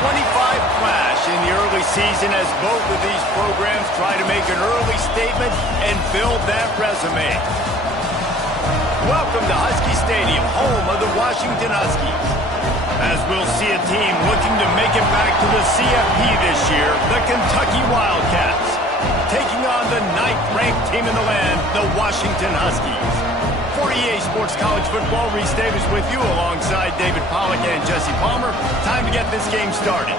flash in the early season as both of these programs try to make an early statement and build that resume. Welcome to Husky Stadium, home of the Washington Huskies. As we'll see a team looking to make it back to the CFP this year, the Kentucky Wildcats, taking on the 9th-ranked team in the land, the Washington Huskies. For EA Sports College Football, Reese Davis with you alongside David Pollack and Jesse Palmer. Time to get this game started.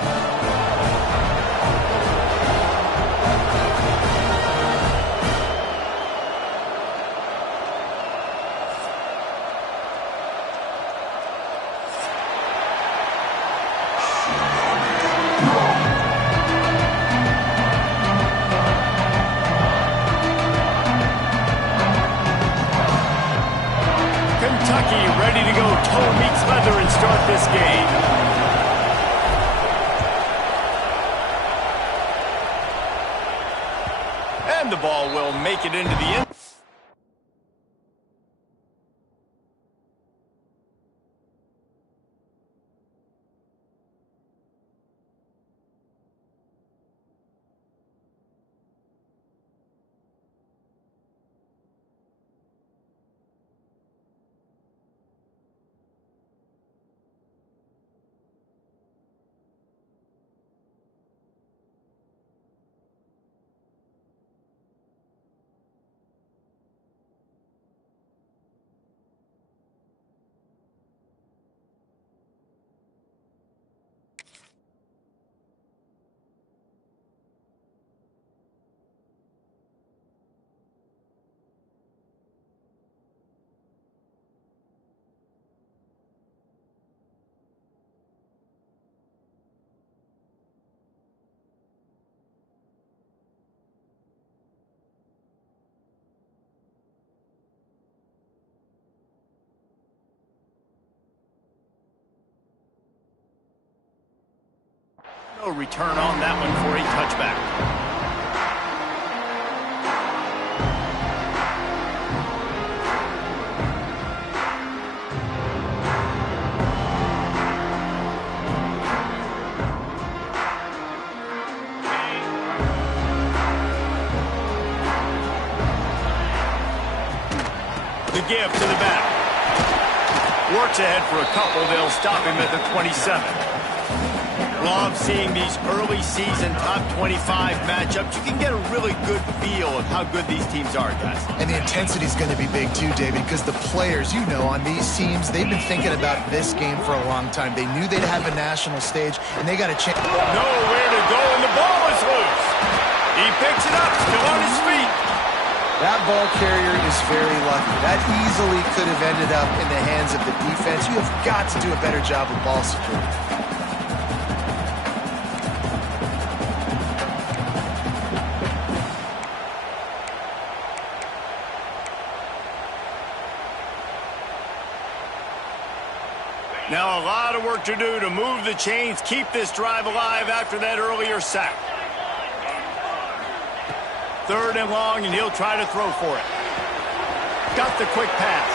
Kentucky ready to go toe meets leather and start this game. And the ball will make it into the end. No return on that one for a touchback. The give to the back. Works ahead for a couple. They'll stop him at the 27. Love seeing these early season top 25 matchups. You can get a really good feel of how good these teams are, guys. And the intensity is going to be big too, David, because the players, you know, on these teams, they've been thinking about this game for a long time. They knew they'd have a national stage, and they got a chance. Nowhere to go, and the ball is loose. He picks it up, still on his feet. That ball carrier is very lucky. That easily could have ended up in the hands of the defense. You have got to do a better job of ball security. Now a lot of work to do to move the chains, keep this drive alive after that earlier sack. 3rd and long, and he'll try to throw for it. Got the quick pass.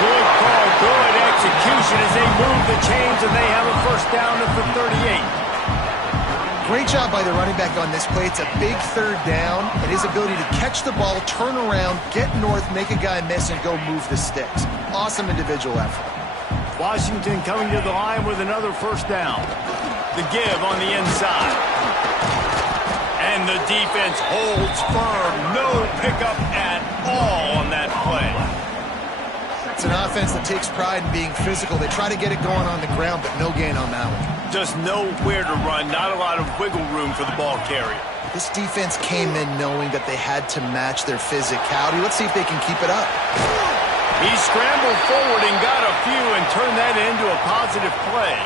Good call, good execution as they move the chains, and they have a first down at the 38. Great job by the running back on this play. It's a big 3rd down, and his ability to catch the ball, turn around, get north, make a guy miss, and go move the sticks. Awesome individual effort. Washington coming to the line with another first down. The give on the inside. And the defense holds firm. No pickup at all on that play. It's an offense that takes pride in being physical. They try to get it going on the ground, but no gain on that one. Just nowhere to run. Not a lot of wiggle room for the ball carrier. This defense came in knowing that they had to match their physicality. Let's see if they can keep it up. He scrambled forward and got a few and turned that into a positive play.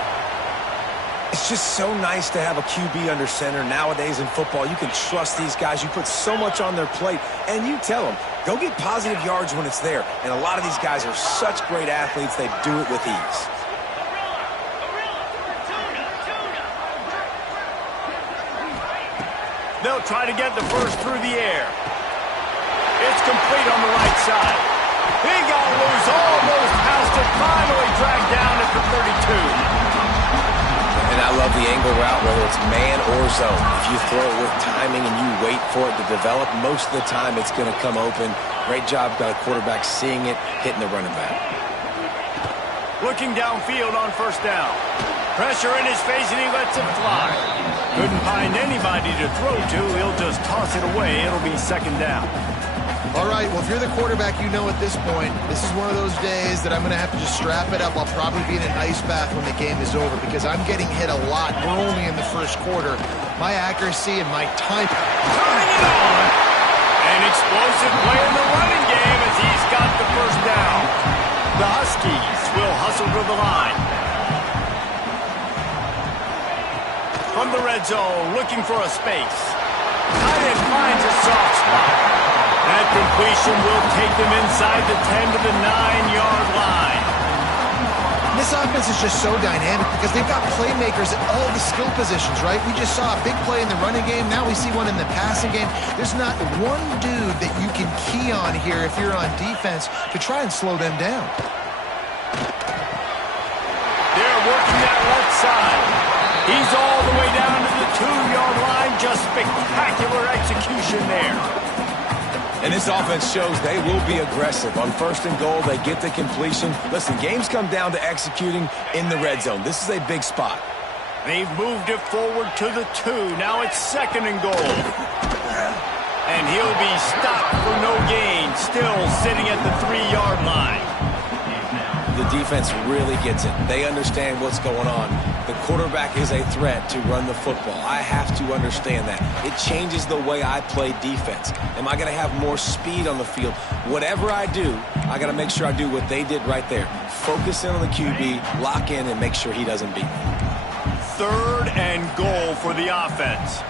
It's just so nice to have a QB under center nowadays in football. You can trust these guys. You put so much on their plate, and you tell them, go get positive yards when it's there. And a lot of these guys are such great athletes, they do it with ease. They'll try to get the first through the air. It's complete on the right side. He got loose, almost passed it, finally dragged down at the 32. And I love the angle route, whether it's man or zone. If you throw it with timing and you wait for it to develop, most of the time it's going to come open. Great job by the quarterback seeing it, hitting the running back. Looking downfield on first down. Pressure in his face, and he lets it fly. Couldn't find anybody to throw to. He'll just toss it away. It'll be second down. All right, well, if you're the quarterback, you know at this point, this is one of those days that I'm going to have to just strap it up. I'll probably be in an ice bath when the game is over because I'm getting hit a lot. We're only in the first quarter. My accuracy and my time. Turning it on. An explosive play in the running game as he's got the first down. The Huskies will hustle to the line. From the red zone, looking for a space. Tight end finds a soft spot. That completion will take them inside the 10 to the 9-yard line. This offense is just so dynamic because they've got playmakers at all the skill positions, right? We just saw a big play in the running game. Now we see one in the passing game. There's not one dude that you can key on here if you're on defense to try and slow them down. They're working that left side. He's all the way down to the 2-yard line. Just spectacular execution there. And this offense shows they will be aggressive. On first and goal, they get the completion. Listen, games come down to executing in the red zone. This is a big spot. They've moved it forward to the 2. Now it's second and goal. And he'll be stopped for no gain. Still sitting at the 3-yard line. The defense really gets it. They understand what's going on. The quarterback is a threat to run the football. I have to understand that. It changes the way I play defense. Am I going to have more speed on the field? Whatever I do, I got to make sure I do what they did right there. Focus in on the QB, lock in, and make sure he doesn't beat me. Third and goal for the offense.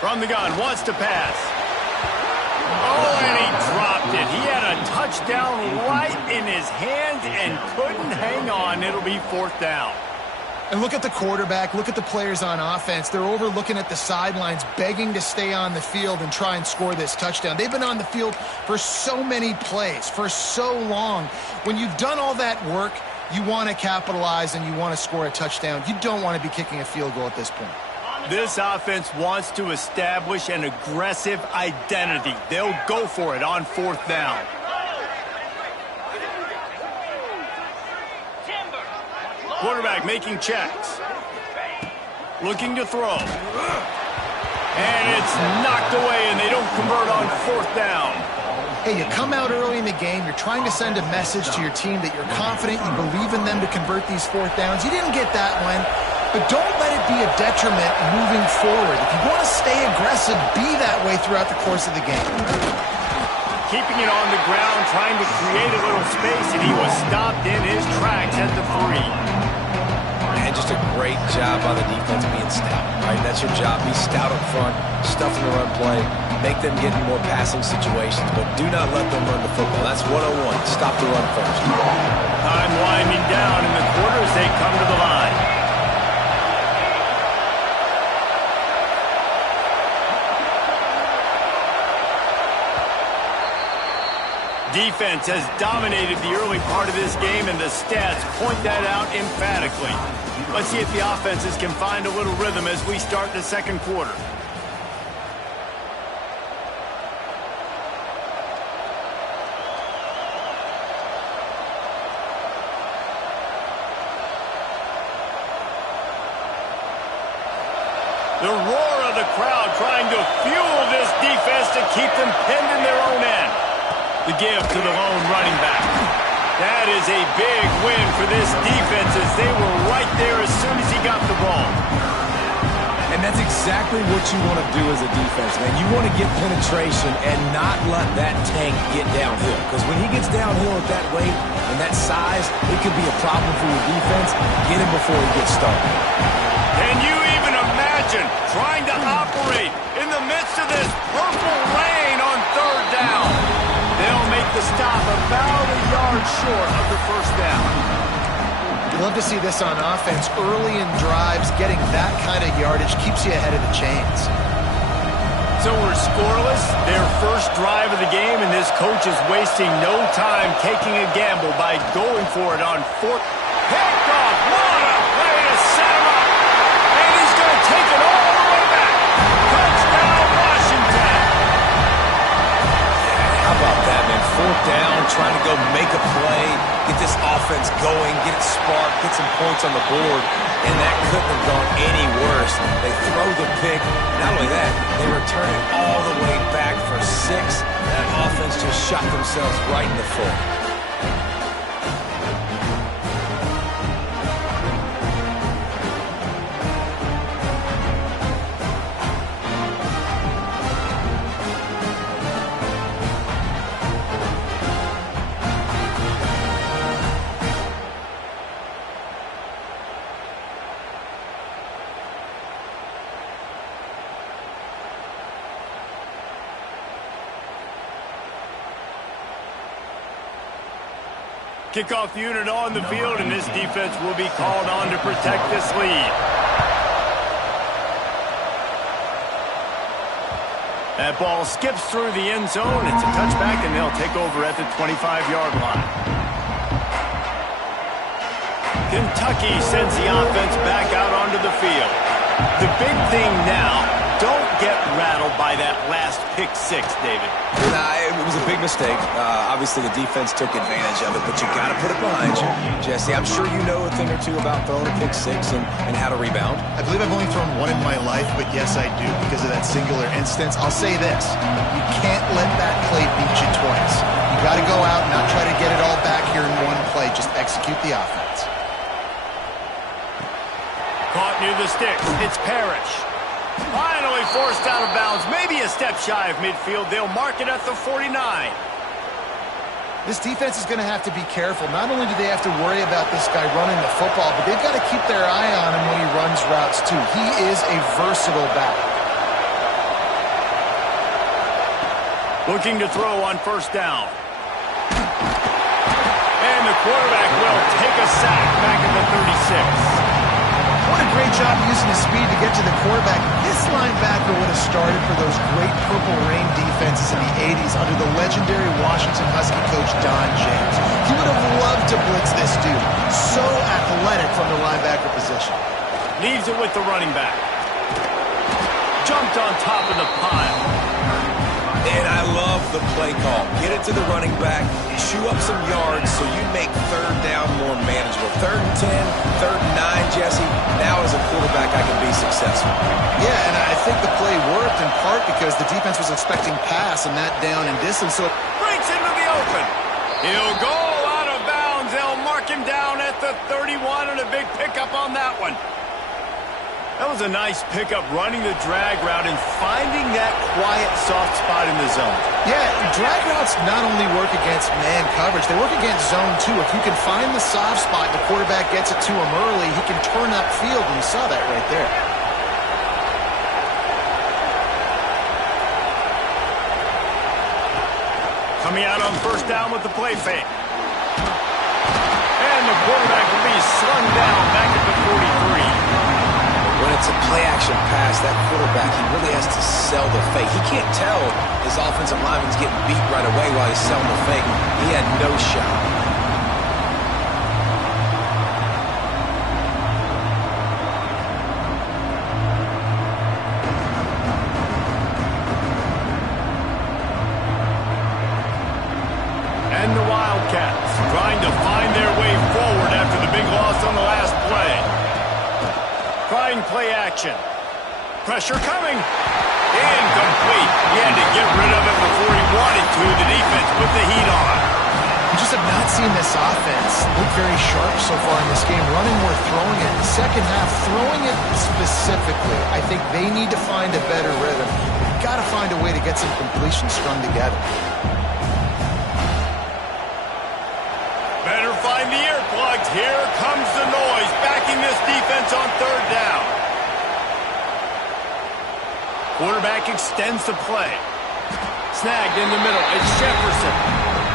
From the gun, wants to pass. Oh, and he dropped it. He had a touchdown right in his hand and couldn't hang on. It'll be fourth down. And look at the quarterback. Look at the players on offense. They're over looking at the sidelines, begging to stay on the field and try and score this touchdown. They've been on the field for so many plays, for so long. When you've done all that work, you want to capitalize and you want to score a touchdown. You don't want to be kicking a field goal at this point. This offense wants to establish an aggressive identity. They'll go for it on fourth down. Quarterback making checks. Looking to throw. And it's knocked away, and they don't convert on fourth down. Hey, you come out early in the game, you're trying to send a message to your team that you're confident, you believe in them to convert these fourth downs. You didn't get that one. But don't let it be a detriment moving forward. If you want to stay aggressive, be that way throughout the course of the game. Keeping it on the ground, trying to create a little space, and he was stopped in his tracks at the 3. And just a great job by the defense being stout, right? That's your job. Be stout up front, stuff in the run play, make them get in more passing situations, but do not let them run the football. That's 101. Stop the run first. Time winding down in the quarter as they come to the line. Defense has dominated the early part of this game, and the stats point that out emphatically. Let's see if the offenses can find a little rhythm as we start the second quarter. The roar of the crowd trying to fuel this defense to keep them pinned in their own end. The give to the lone running back. That is a big win for this defense as they were right there as soon as he got the ball. And that's exactly what you want to do as a defense, man. You want to get penetration and not let that tank get downhill. Because when he gets downhill at that weight and that size, it could be a problem for your defense. Get him before he gets started. Can you even imagine trying to operate in the midst of this purple rain on third down? They'll make the stop about a yard short of the first down. You love to see this on offense. Early in drives, getting that kind of yardage keeps you ahead of the chains. So we're scoreless, their first drive of the game, and this coach is wasting no time taking a gamble by going for it on fourth. Picked off, what a play to set him up. make a play, get this offense going, get it sparked, get some points on the board, and that couldn't have gone any worse. They throw the pick. Not only that, they return it all the way back for 6. That offense just shot themselves right in the foot. Kickoff unit on the field, and this defense will be called on to protect this lead. That ball skips through the end zone. It's a touchback, and they'll take over at the 25-yard line. Kentucky sends the offense back out onto the field. The big thing now, don't get rattled by that last pick 6, David. Nah, it was a big mistake. Obviously, the defense took advantage of it, but you got to put it behind you. Jesse, I'm sure you know a thing or two about throwing a pick 6 and how to rebound. I believe I've only thrown one in my life, but yes, I do because of that singular instance. I'll say this. You can't let that play beat you twice. You got to go out and not try to get it all back here in one play. Just execute the offense. Caught near the sticks. It's Parrish. Finally forced out of bounds. Maybe a step shy of midfield. They'll mark it at the 49. This defense is going to have to be careful. Not only do they have to worry about this guy running the football, but they've got to keep their eye on him when he runs routes too. He is a versatile back. Looking to throw on first down. And the quarterback will take a sack back at the 36. What a great job using his speed to get to the quarterback. This linebacker would have started for those great Purple Rain defenses in the 80s under the legendary Washington Husky coach Don James. He would have loved to blitz this dude. So athletic from the linebacker position. Leaves it with the running back. Jumped on top of the pile. And I love the play call. Get it to the running back, chew up some yards so you make third down more manageable. 3rd and 10, 3rd and 9, Jesse. Now as a quarterback, I can be successful. Yeah, and I think the play worked in part because the defense was expecting pass and that down and distance. So it breaks into the open. He'll go out of bounds. They'll mark him down at the 31 and a big pickup on that one. That was a nice pickup, running the drag route and finding that quiet, soft spot in the zone. Yeah, drag routes not only work against man coverage, they work against zone too. If you can find the soft spot, the quarterback gets it to him early, he can turn upfield, and you saw that right there. Coming out on first down with the play fake. And the quarterback will be slung down back at the 43. When it's a play-action pass, that quarterback, he really has to sell the fake. He can't tell his offensive lineman's getting beat right away while he's selling the fake. He had no shot. And the Wildcats trying to find their way forward after the big loss on the last play. Trying play action. Pressure coming. Incomplete. He had to get rid of it before he wanted to. The defense put the heat on. We just have not seen this offense look very sharp so far in this game. Running or throwing it. The second half, throwing it specifically. I think they need to find a better rhythm. We've got to find a way to get some completions strung together. Better find the earplugs. Here comes the noise, backing this defense on third down. Quarterback extends the play. Snagged in the middle. It's Jefferson.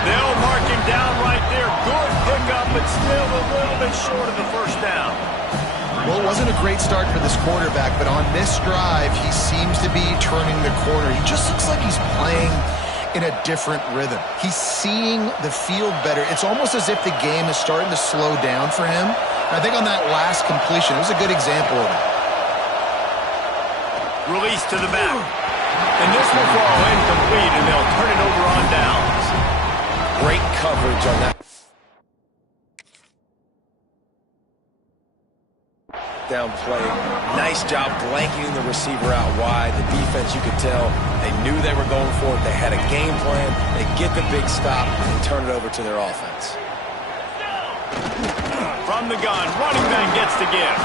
They'll mark him down right there. Good pickup, but still a little bit short of the first down. Well, it wasn't a great start for this quarterback, but on this drive, he seems to be turning the corner. He just looks like he's playing in a different rhythm. He's seeing the field better. It's almost as if the game is starting to slow down for him. And I think on that last completion, it was a good example of it. Release to the back. And this will fall incomplete, and they'll turn it over on downs. Great coverage on that. down play. Nice job blanking the receiver out wide. The defense, you could tell, they knew they were going for it. They had a game plan. They get the big stop and turn it over to their offense. From the gun, running back gets the gift.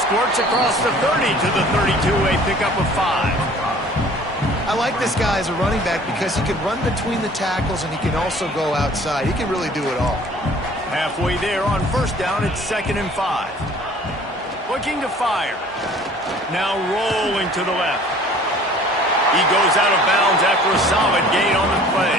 Squirts across the 30 to the 32, a pickup of 5. I like this guy as a running back because he can run between the tackles and he can also go outside. He can really do it all. Halfway there on first down, it's 2nd and 5. Looking to fire. Now rolling to the left. He goes out of bounds after a solid gain on the play.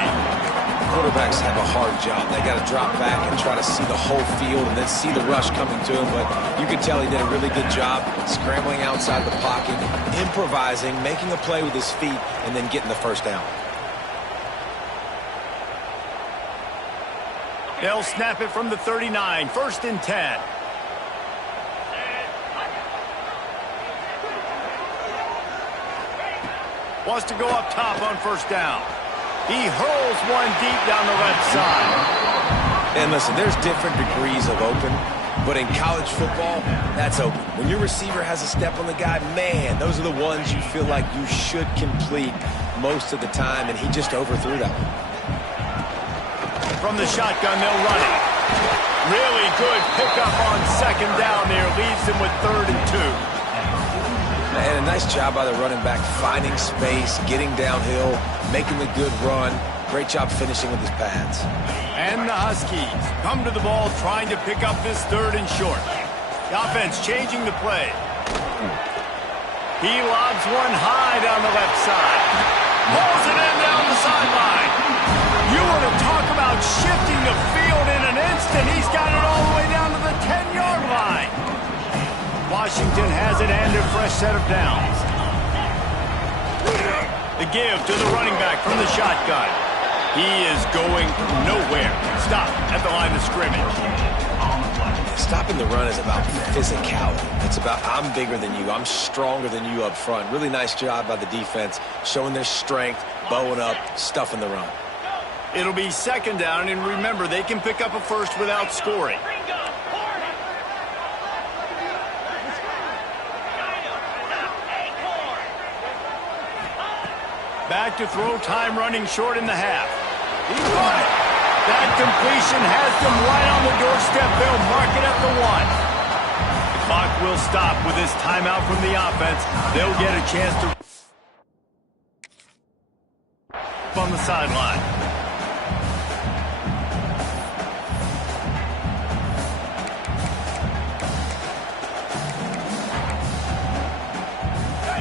Quarterbacks have a hard job. They got to drop back and try to see the whole field and then see the rush coming to him. But you can tell he did a really good job scrambling outside the pocket, improvising, making a play with his feet, and then getting the first down. They'll snap it from the 39, 1st and 10. Wants to go up top on first down. He hurls one deep down the left side. And listen, there's different degrees of open, but in college football, that's open. When your receiver has a step on the guy, man, those are the ones you feel like you should complete most of the time, and he just overthrew that one. From the shotgun, they'll run it. Really good pickup on 2nd down there. Leaves them with 3rd and 2. And a nice job by the running back, finding space, getting downhill, making a good run. Great job finishing with his pads. And the Huskies come to the ball trying to pick up this 3rd and short. The offense changing the play. He lobs one high down the left side. Pulls it in down the sideline. You want to talk about shifting the field in an instant. He's got it all the way down to the 10-yard line. Washington has it and a fresh set of downs. The give to the running back from the shotgun. He is going nowhere. Stop at the line of scrimmage. Stopping the run is about physicality. It's about I'm bigger than you. I'm stronger than you up front. Really nice job by the defense, showing their strength, bowing up, stuffing the run. It'll be 2nd down, and remember, they can pick up a first without scoring. Back to throw, time running short in the half. He got it. That completion has them right on the doorstep. They'll mark it at the 1. The clock will stop with this timeout from the offense. They'll get a chance to on the sideline.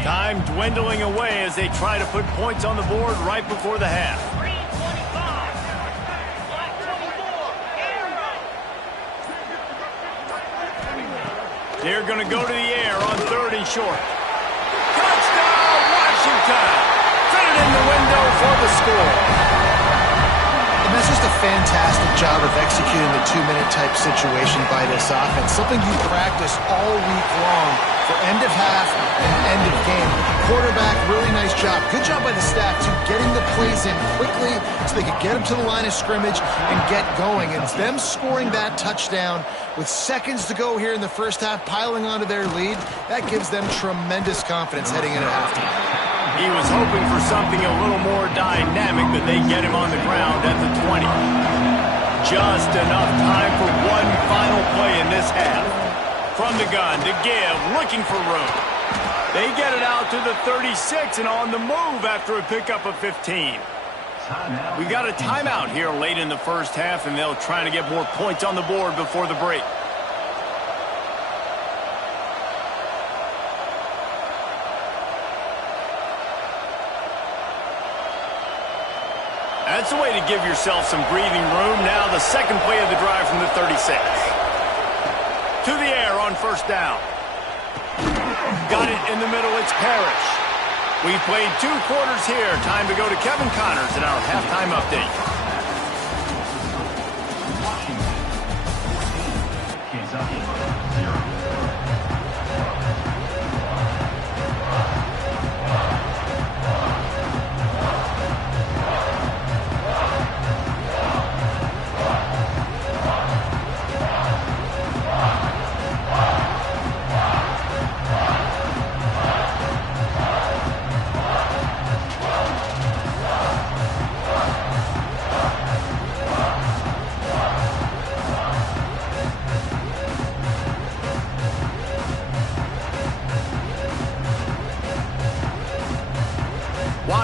Time dwindling away as they try to put points on the board right before the half. They're going to go to the air on 3rd and short. Touchdown, Washington! Fit it in the window for the score. And that's just a fantastic job of executing the 2-minute type situation by this offense. Something you practice all week long for end of half and end of game. Quarterback, really nice job. Good job by the staff, too, getting the plays in quickly so they could get them to the line of scrimmage and get going. And it's them scoring that touchdown with seconds to go here in the first half, piling onto their lead. That gives them tremendous confidence heading into halftime. He was hoping for something a little more dynamic, but they get him on the ground at the 20. Just enough time for one final play in this half. From the gun to give, looking for room. They get it out to the 36 and on the move after a pickup of 15. We got a timeout here late in the first half, and they'll try to get more points on the board before the break. That's a way to give yourself some breathing room. Now the second play of the drive from the 36. To the air on first down. Got it in the middle, it's Parrish. We've played 2 quarters here. Time to go to Kevin Connors in our halftime update.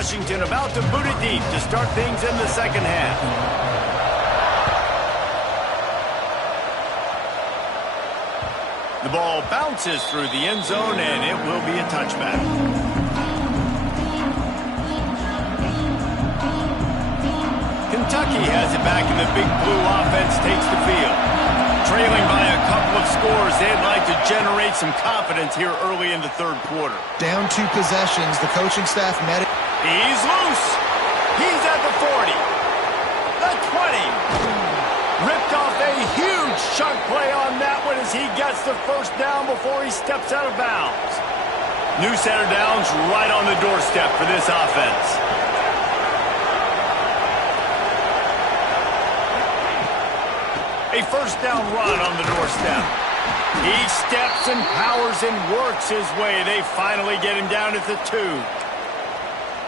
Washington about to boot it deep to start things in the second half. The ball bounces through the end zone, and it will be a touchback. Kentucky has it back, and the Big Blue offense takes the field. Trailing by a couple of scores, they'd like to generate some confidence here early in the third quarter. Down 2 possessions, the coaching staff met it. He's loose. He's at the 40. The 20. Ripped off a huge chunk play on that one as he gets the first down before he steps out of bounds. New set of downs right on the doorstep for this offense. A first down run on the doorstep. He steps and powers and works his way. They finally get him down at the 2.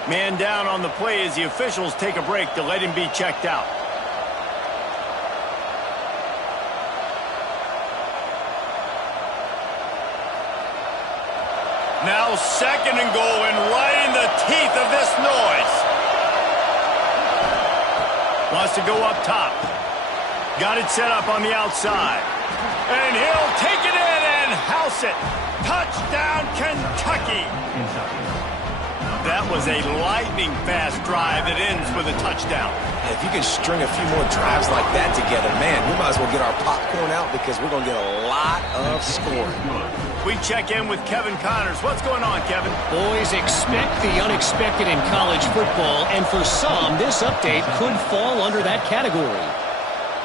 Man down on the play as the officials take a break to let him be checked out. Now 2nd and goal, and right in the teeth of this noise. Wants to go up top. Got it set up on the outside. And he'll take it in and house it. Touchdown, Kentucky. That was a lightning-fast drive that ends with a touchdown. If you can string a few more drives like that together, man, we might as well get our popcorn out because we're going to get a lot of scoring. We check in with Kevin Connors. What's going on, Kevin? Boys, expect the unexpected in college football, and for some, this update could fall under that category.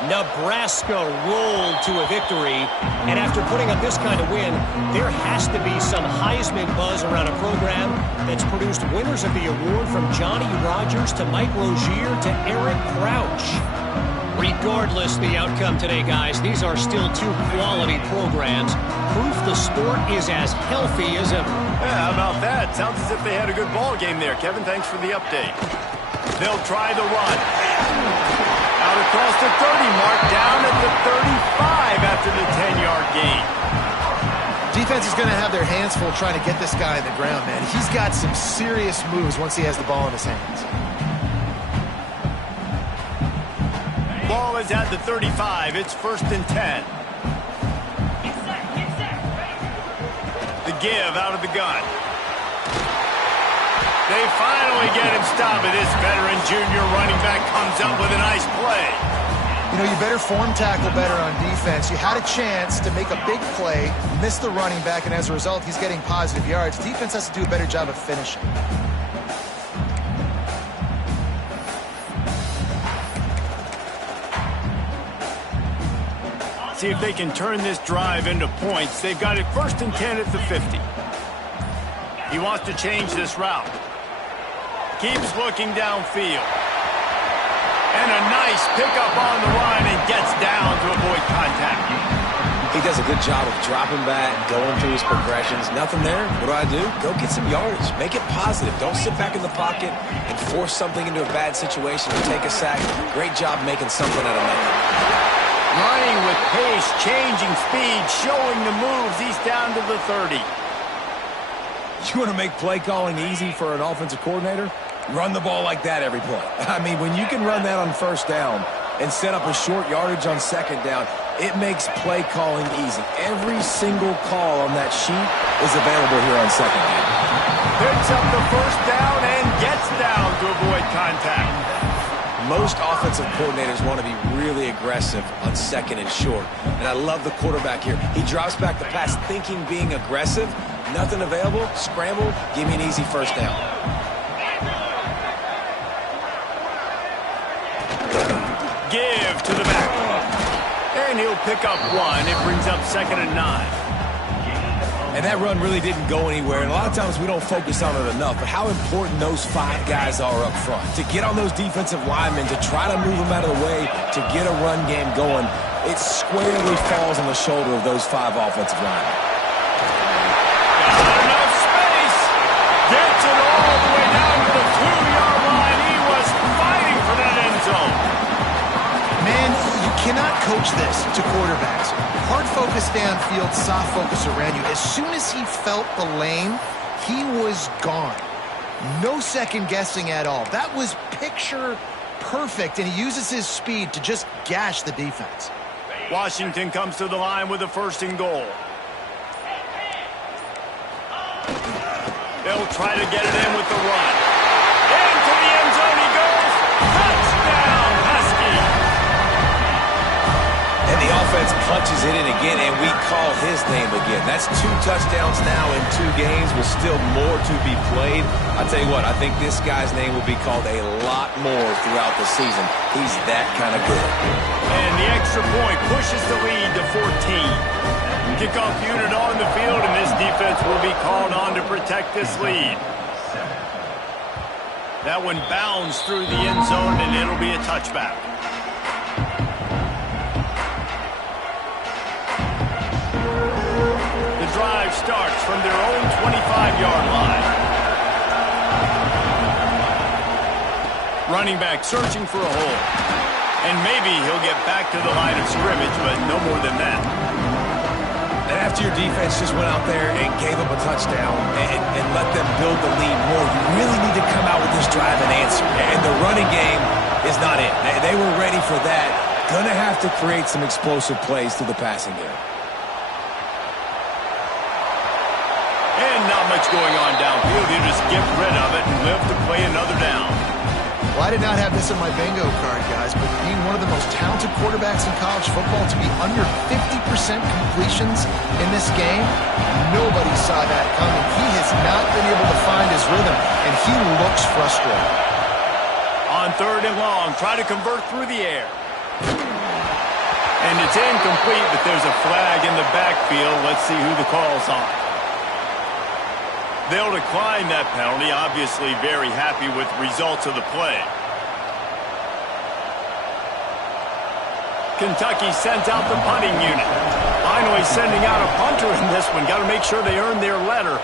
Nebraska rolled to a victory, and after putting up this kind of win, there has to be some Heisman buzz around a program that's produced winners of the award from Johnny Rodgers to Mike Rozier to Eric Crouch. Regardless the outcome today, guys, these are still 2 quality programs. Proof the sport is as healthy as ever. Yeah, how about that? Sounds as if they had a good ball game there. Kevin, thanks for the update. They'll try the run. Out across the 30 mark, down at the 35 after the 10-yard gain. Defense is going to have their hands full trying to get this guy on the ground, man. He's got some serious moves once he has the ball in his hands. Ball is at the 35. It's 1st and 10. The give out of the gun. They finally get him stopped, and this veteran junior running back comes up with a nice play. You know, you better form tackle better on defense. You had a chance to make a big play, miss the running back, and as a result, he's getting positive yards. Defense has to do a better job of finishing. See if they can turn this drive into points. They've got it 1st and 10 at the 50. He wants to change this route. Keeps looking downfield. And a nice pickup on the run and gets down to avoid contact. He does a good job of dropping back, going through his progressions. Nothing there. What do? Go get some yardage. Make it positive. Don't sit back in the pocket and force something into a bad situation or take a sack. Great job making something out of nothing. Running with pace, changing speed, showing the moves. He's down to the 30. You want to make play calling easy for an offensive coordinator? Run the ball like that every play. I mean, when you can run that on 1st down and set up a short yardage on 2nd down, it makes play calling easy. Every single call on that sheet is available here on 2nd down. Picks up the 1st down and gets down to avoid contact. Most offensive coordinators want to be really aggressive on 2nd and short. And I love the quarterback here. He drops back the pass thinking being aggressive. Nothing available, scramble, give me an easy 1st down. Give to the back. And he'll pick up 1. It brings up 2nd and 9. And that run really didn't go anywhere. And a lot of times we don't focus on it enough. But how important those 5 guys are up front. To get on those defensive linemen, to try to move them out of the way, to get a run game going, it squarely falls on the shoulder of those 5 offensive linemen. Got enough space. Gets it all the way down to the 2-yard line. He was fighting for that end zone. Man, you cannot coach this to quarterbacks. Hard focus downfield, soft focus around you. As soon as he felt the lane, he was gone. No second guessing at all. That was picture perfect, and he uses his speed to just gash the defense. Washington comes to the line with a 1st and goal. They'll try to get it in with the run. Into the end zone he goes. Touchdown, Husky. And the offense punches it in again, and we call his name again. That's 2 touchdowns now in 2 games with still more to be played. I'll tell you what, I think this guy's name will be called a lot more throughout the season. He's that kind of good. And the extra point pushes the lead to 14. Kickoff unit on the field, and this defense will be called on to protect this lead. That one bounds through the end zone, and it'll be a touchback. The drive starts from their own 25-yard line. Running back searching for a hole. And maybe he'll get back to the line of scrimmage, but no more than that. And after your defense just went out there and gave up a touchdown and let them build the lead more, you really need to come out with this drive and answer. And the running game is not it. They were ready for that. Gonna have to create some explosive plays through the passing game. And not much going on downfield. You just get rid of it and live to play another down. Well, I did not have this on my bingo card, guys, but being one of the most talented quarterbacks in college football to be under 50% completions in this game, nobody saw that coming. He has not been able to find his rhythm, and he looks frustrated. On 3rd and long, try to convert through the air. And it's incomplete, but there's a flag in the backfield. Let's see who the call's on. They'll decline that penalty, obviously very happy with the results of the play. Kentucky sends out the punting unit. Finally sending out a punter in this one. Got to make sure they earn their letter.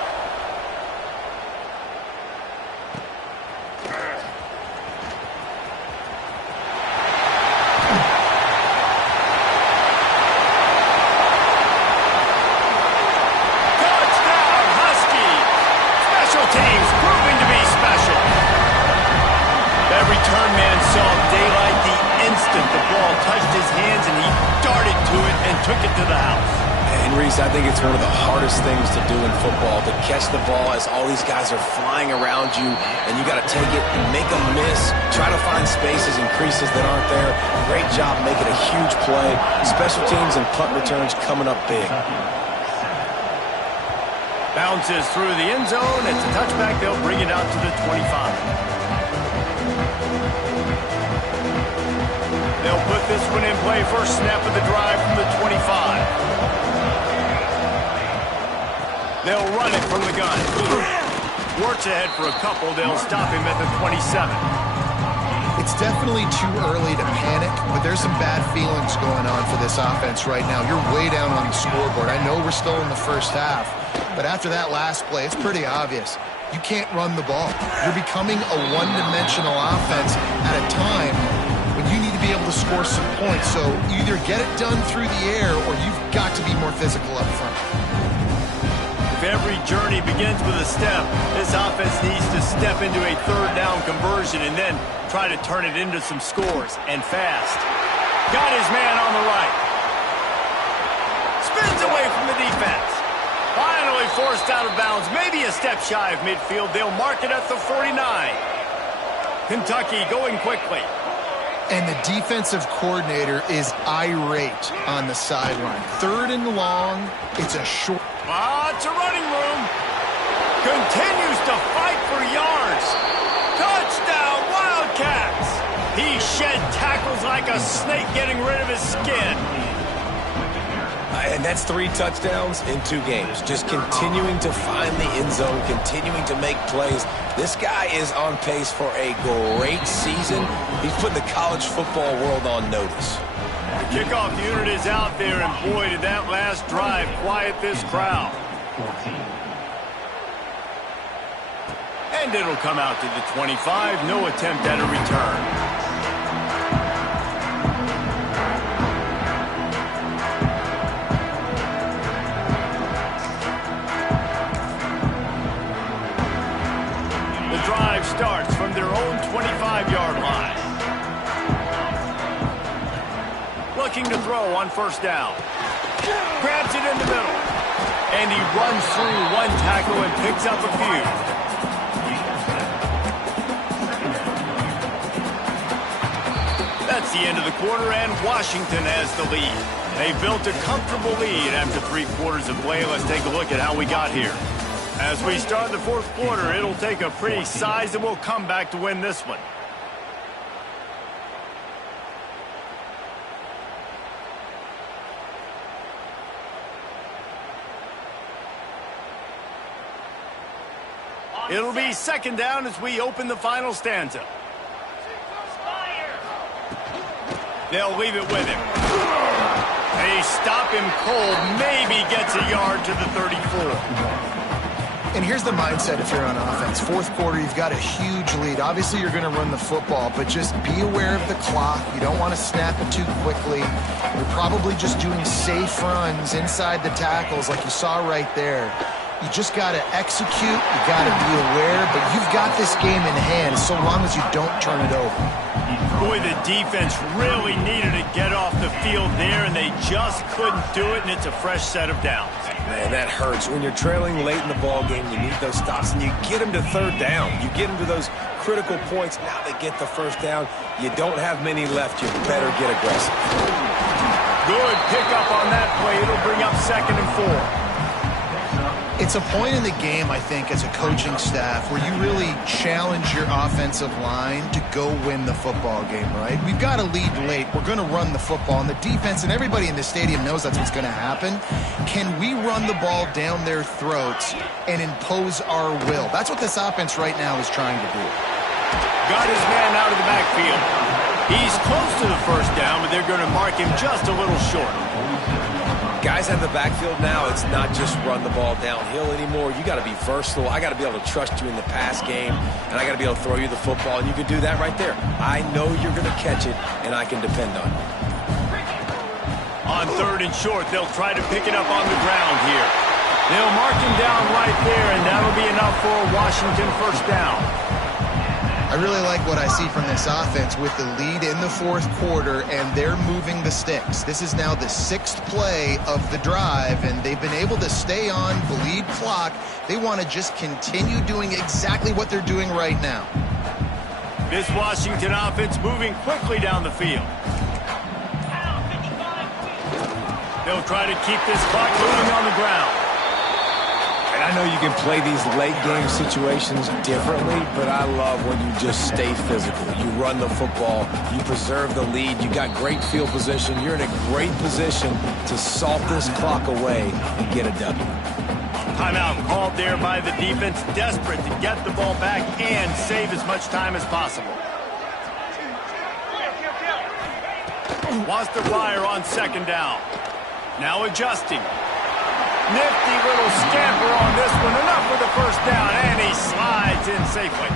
Took it to the house. And Reese, I think it's one of the hardest things to do in football, to catch the ball as all these guys are flying around you, and you got to take it, make them miss, try to find spaces and creases that aren't there. Great job making a huge play. Special teams and punt returns coming up big. Bounces through the end zone. It's a touchback. They'll bring it out to the 25. They'll put this one in play. First snap of the drive from the 25. They'll run it from the gun. Works ahead for a couple. They'll stop him at the 27. It's definitely too early to panic, but there's some bad feelings going on for this offense right now. You're way down on the scoreboard. I know we're still in the first half, but after that last play, it's pretty obvious. You can't run the ball. You're becoming a one-dimensional offense at a time when you need to be able to score some points. So you either get it done through the air or you've got to be more physical up front. If every journey begins with a step, this offense needs to step into a 3rd down conversion and then try to turn it into some scores, and fast. Got his man on the right. Spins away from the defense. Finally forced out of bounds, maybe a step shy of midfield. They'll mark it at the 49. Kentucky going quickly. And the defensive coordinator is irate on the sideline. 3rd and long, it's a short. It's a running room. Continues to fight for yards. Touchdown, Wildcats. He shed tackles like a snake getting rid of his skin. And that's 3 touchdowns in 2 games. Just continuing to find the end zone, continuing to make plays. This guy is on pace for a great season. He's putting the college football world on notice. The kickoff unit is out there, and boy, did that last drive quiet this crowd. And it'll come out to the 25. No attempt at a return. looking to throw on first down. Grabs it in the middle. And he runs through one tackle and picks up a few. That's the end of the quarter, and Washington has the lead. They built a comfortable lead after 3 quarters of play. Let's take a look at how we got here. As we start the 4th quarter, it'll take a pretty sizable comeback to win this one. It'll be 2nd down as we open the final stanza. They'll leave it with him. They stop him cold, maybe gets a yard to the 34. And here's the mindset if you're on offense. 4th quarter, you've got a huge lead. Obviously, you're going to run the football, but just be aware of the clock. You don't want to snap it too quickly. You're probably just doing safe runs inside the tackles like you saw right there. You just got to execute, you got to be aware, but you've got this game in hand so long as you don't turn it over. Boy, the defense really needed to get off the field there, and they just couldn't do it, and it's a fresh set of downs. Man, that hurts. When you're trailing late in the ball game, you need those stops, and you get them to 3rd down. You get them to those critical points. Now they get the 1st down. You don't have many left. You better get aggressive. Good pickup on that play. It'll bring up 2nd and 4. It's a point in the game, I think, as a coaching staff where you really challenge your offensive line to go win the football game, right? We've got to lead late. We're going to run the football, and the defense and everybody in the stadium knows that's what's going to happen. Can we run the ball down their throats and impose our will? That's what this offense right now is trying to do. Got his man out of the backfield. He's close to the 1st down, but they're going to mark him just a little short. Guys have the backfield now. It's not just run the ball downhill anymore. You got to be versatile. I got to be able to trust you in the pass game, and I got to be able to throw you the football, and you can do that right there. I know you're going to catch it, and I can depend on you. On 3rd and short, they'll try to pick it up on the ground here. They'll mark him down right there, and that'll be enough for a Washington 1st down. I really like what I see from this offense with the lead in the 4th quarter, and they're moving the sticks. This is now the 6th play of the drive, and they've been able to stay on, bleed clock. They want to just continue doing exactly what they're doing right now. This Washington offense moving quickly down the field. They'll try to keep this clock moving on the ground. And I know you can play these late-game situations differently, but I love when you just stay physical. You run the football, you preserve the lead, you got great field position, you're in a great position to salt this clock away and get a W. Timeout called there by the defense, desperate to get the ball back and save as much time as possible. Wants the wire on 2nd down. Now adjusting. Nifty little scamper on this one. Enough for the 1st down, and he slides in safely.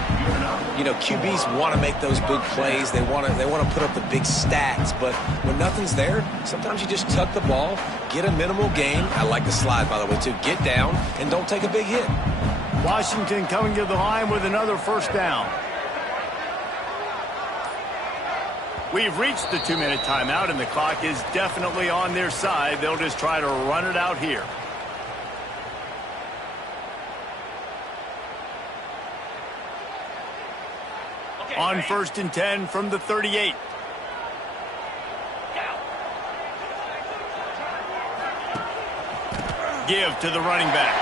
You know, QBs want to make those big plays. They want to put up the big stats. But when nothing's there, sometimes you just tuck the ball, get a minimal gain. I like the slide, by the way, too. Get down and don't take a big hit. Washington coming to the line with another 1st down. We've reached the 2-minute timeout, and the clock is definitely on their side. They'll just try to run it out here. On 1st and 10 from the 38. Give to the running back.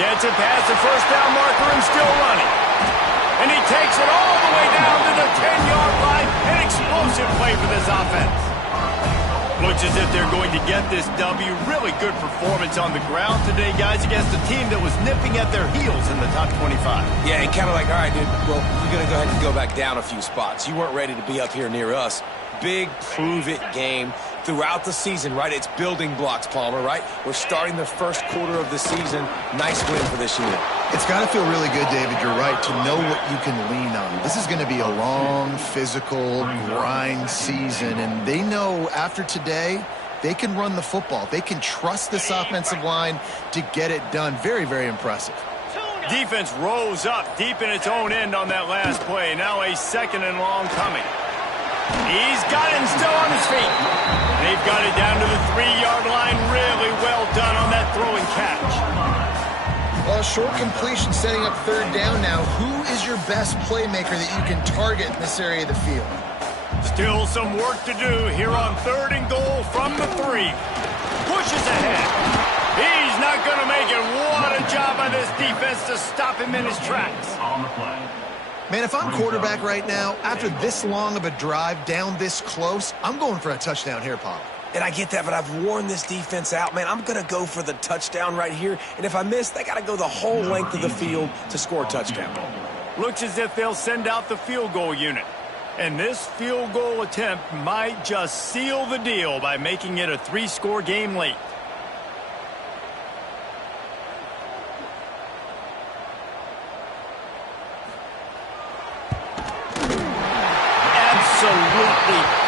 Gets it past the 1st down marker and still running. And he takes it all the way down to the 10-yard line. An explosive play for this offense. Looks as if they're going to get this W. Really good performance on the ground today, guys, against a team that was nipping at their heels in the top 25. Yeah, and kind of like, all right, dude, well, you're going to go ahead and go back down a few spots. You weren't ready to be up here near us. Big prove-it game throughout the season, right? It's building blocks, Palmer, right? We're starting the 1st quarter of the season. Nice win for this unit. It's got to feel really good, David. You're right, to know what you can lean on. This is going to be a long, physical, grind season, and they know after today they can run the football. They can trust this offensive line to get it done. Very, very impressive. Defense rose up deep in its own end on that last play. Now a 2nd and long coming. He's got it and still on his feet. They've got it down to the 3-yard line. Really well done on that throw and catch. Well, a short completion setting up third down now. Who is your best playmaker that you can target in this area of the field? Still some work to do here on 3rd and goal from the 3. Pushes ahead. He's not going to make it. What a job by this defense to stop him in his tracks. Man, if I'm quarterback right now, after this long of a drive down this close, I'm going for a touchdown here, Paul. And I get that, but I've worn this defense out. Man, I'm going to go for the touchdown right here. And if I miss, they got to go the whole length of the field to score a touchdown. Looks as if they'll send out the field goal unit. And this field goal attempt might just seal the deal by making it a 3-score game late. Absolutely